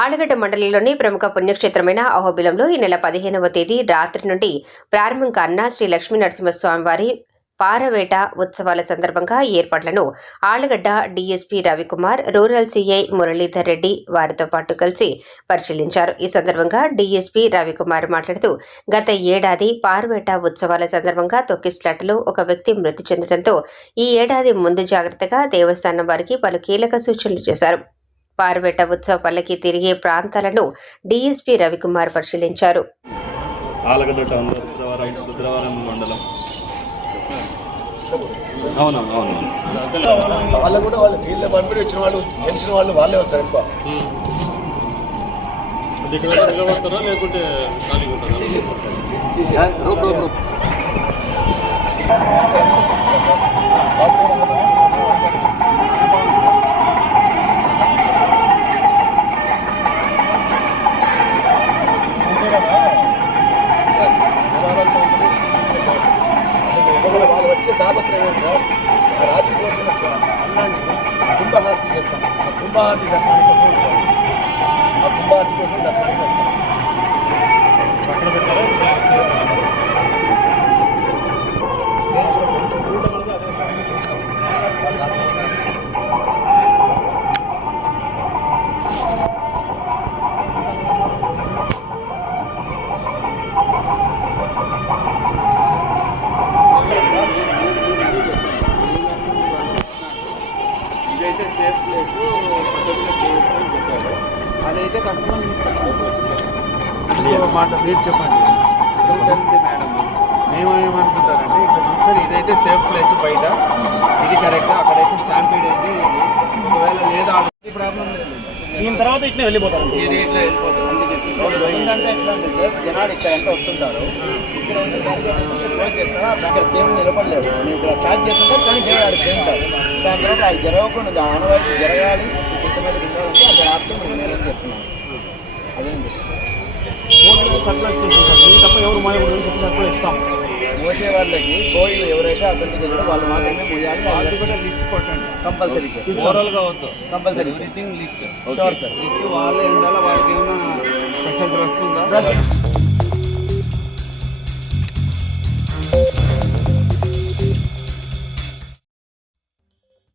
ఆలగడ్డ మండలిలోని ప్రముఖ పుణ్యక్షేత్రమైన అహోబిలంలో ఈ నెల పదిహేనవ తేదీ రాత్రి నుండి ప్రారంభం కానున్న శ్రీ లక్ష్మీ నరసింహస్వామివారి పారవేట ఉత్సవాల సందర్భంగా ఏర్పాట్లను Allagadda DSP Ravikumar rural CI Muralidhar Reddy వారితో పాటు కలిసి పరిశీలించారు. ఈ సందర్భంగా డీఎస్పీ రవికుమార్ మాట్లాడుతూ గత ఏడాది పారవేట ఉత్సవాల సందర్భంగా తొక్కిస్లాటలో ఒక వ్యక్తి మృతి చెందడంతో ఈ ఏడాది ముందు జాగ్రత్తగా దేవస్థానం వారికి పలు కీలక సూచనలు చేశారు. పారవేట ఉత్సవ పల్లకి తిరిగే ప్రాంతాలను డీఎస్పీ రవికుమార్ పరిశీలించారు. ఆలగడ్డ టౌన్ రుద్రవరం రుద్రవరం మండలం. అవునవును అవును వాళ్ళు కూడా వాళ్ళు వీళ్ళ పంపిణీ వచ్చిన వాళ్ళు తెలిసిన వాళ్ళు వాళ్ళే వస్తారు ఎక్కువ. ఇక్కడ నిలబడతారా లేకుంటే వాళ్ళు వచ్చే తాపత్రయం సార్ రాశి కోసం అన్నాన్ని కుంభహారతి చేస్తాం ఆ కుంభహారతి ఇదైతే సేఫ్ ప్లేస్ చేయడం చెప్పారు. అదైతే కస్టమర్ మాట మీరు చెప్పండి. తెలిసింది మేడం మేమేమనుకుంటారంటే ఇక్కడ చూసారు ఇదైతే సేఫ్ ప్లేస్ బయట. ఇది కరెక్ట్. అక్కడైతే స్టాంపీడ్ అయింది. ఇది ఒకవేళ లేదా ప్రాబ్లం లేదు. దీని తర్వాత ఇట్లా వెళ్ళిపోతారు. ఇది ఇట్లా వెళ్ళిపోతుంది ఏంటంటే ఎట్లా అంటే సార్ జనాలు ఇక్కడ ఎంత వస్తుంటారు? ఇక్కడ చేస్తారా? అక్కడ నిలబడలేడు నేను ఇక్కడ స్టార్ట్ చేస్తుంటారు కానీ దేవుడు ఆడికి పోయింటారు దాని తర్వాత అది జరగకుండా ఆ ఆనవాయితీ జరగాలి మీద దిగాలంటే అది ఆప్షన్ మేము నేనేం చెప్తున్నాను అదేంటి మోసే వాళ్ళకి కోయిలు ఎవరైతే అతనికి కూడా వాళ్ళు మాత్రమే మోయాలి అది కూడా లిస్ట్ కొట్టండి. కంపల్సరీ. ఓవరాల్గా వద్దు. Compulsory. Everything list. Sure sir list వాళ్ళే ఉండాలి వాళ్ళకి ఏమైనా స్పెషల్ డ్రెస్ ఉందా